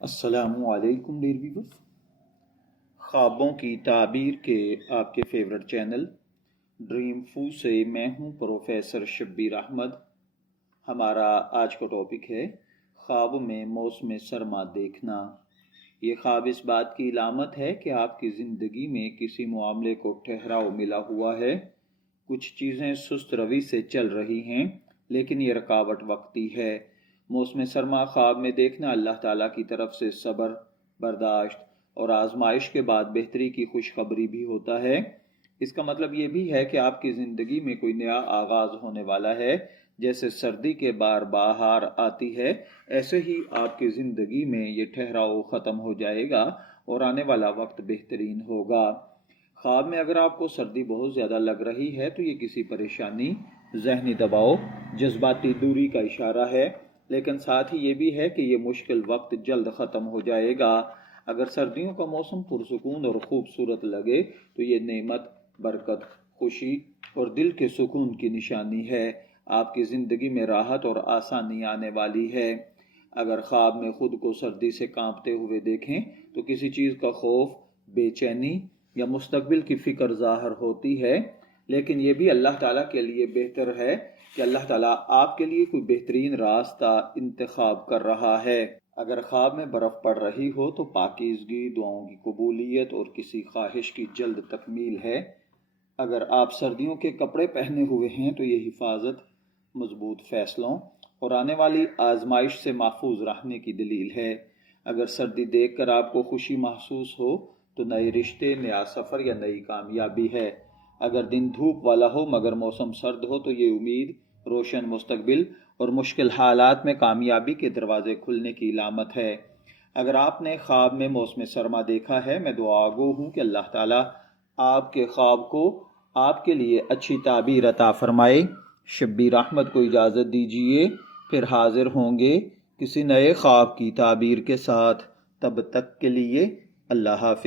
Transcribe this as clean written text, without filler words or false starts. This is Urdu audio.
السلام علیکم ڈیئر ویورز، خوابوں کی تعبیر کے آپ کے فیورٹ چینل ڈریم فو سے میں ہوں پروفیسر شبیر احمد۔ ہمارا آج کا ٹاپک ہے خواب میں موسم سرما دیکھنا۔ یہ خواب اس بات کی علامت ہے کہ آپ کی زندگی میں کسی معاملے کو ٹھہراؤ ملا ہوا ہے، کچھ چیزیں سست روی سے چل رہی ہیں لیکن یہ رکاوٹ وقتی ہے۔ موسم سرما خواب میں دیکھنا اللہ تعالیٰ کی طرف سے صبر، برداشت اور آزمائش کے بعد بہتری کی خوشخبری بھی ہوتا ہے۔ اس کا مطلب یہ بھی ہے کہ آپ کی زندگی میں کوئی نیا آغاز ہونے والا ہے۔ جیسے سردی کے بعد بہار آتی ہے، ایسے ہی آپ کی زندگی میں یہ ٹھہراؤ ختم ہو جائے گا اور آنے والا وقت بہترین ہوگا۔ خواب میں اگر آپ کو سردی بہت زیادہ لگ رہی ہے تو یہ کسی پریشانی، ذہنی دباؤ، جذباتی دوری کا اشارہ ہے، لیکن ساتھ ہی یہ بھی ہے کہ یہ مشکل وقت جلد ختم ہو جائے گا۔ اگر سردیوں کا موسم پرسکون اور خوبصورت لگے تو یہ نعمت، برکت، خوشی اور دل کے سکون کی نشانی ہے۔ آپ کی زندگی میں راحت اور آسانی آنے والی ہے۔ اگر خواب میں خود کو سردی سے کانپتے ہوئے دیکھیں تو کسی چیز کا خوف، بے چینی یا مستقبل کی فکر ظاہر ہوتی ہے، لیکن یہ بھی اللہ تعالیٰ کے لیے بہتر ہے کہ اللہ تعالیٰ آپ کے لیے کوئی بہترین راستہ انتخاب کر رہا ہے۔ اگر خواب میں برف پڑ رہی ہو تو پاکیزگی، دعاؤں کی قبولیت اور کسی خواہش کی جلد تکمیل ہے۔ اگر آپ سردیوں کے کپڑے پہنے ہوئے ہیں تو یہ حفاظت، مضبوط فیصلوں اور آنے والی آزمائش سے محفوظ رہنے کی دلیل ہے۔ اگر سردی دیکھ کر آپ کو خوشی محسوس ہو تو نئے رشتے، نیا سفر یا نئی کامیابی ہے۔ اگر دن دھوپ والا ہو مگر موسم سرد ہو تو یہ امید، روشن مستقبل اور مشکل حالات میں کامیابی کے دروازے کھلنے کی علامت ہے۔ اگر آپ نے خواب میں موسم سرما دیکھا ہے، میں دعا گو ہوں کہ اللہ تعالیٰ آپ کے خواب کو آپ کے لیے اچھی تعبیر عطا فرمائے۔ شبیر احمد کو اجازت دیجیے، پھر حاضر ہوں گے کسی نئے خواب کی تعبیر کے ساتھ۔ تب تک کے لیے اللہ حافظ۔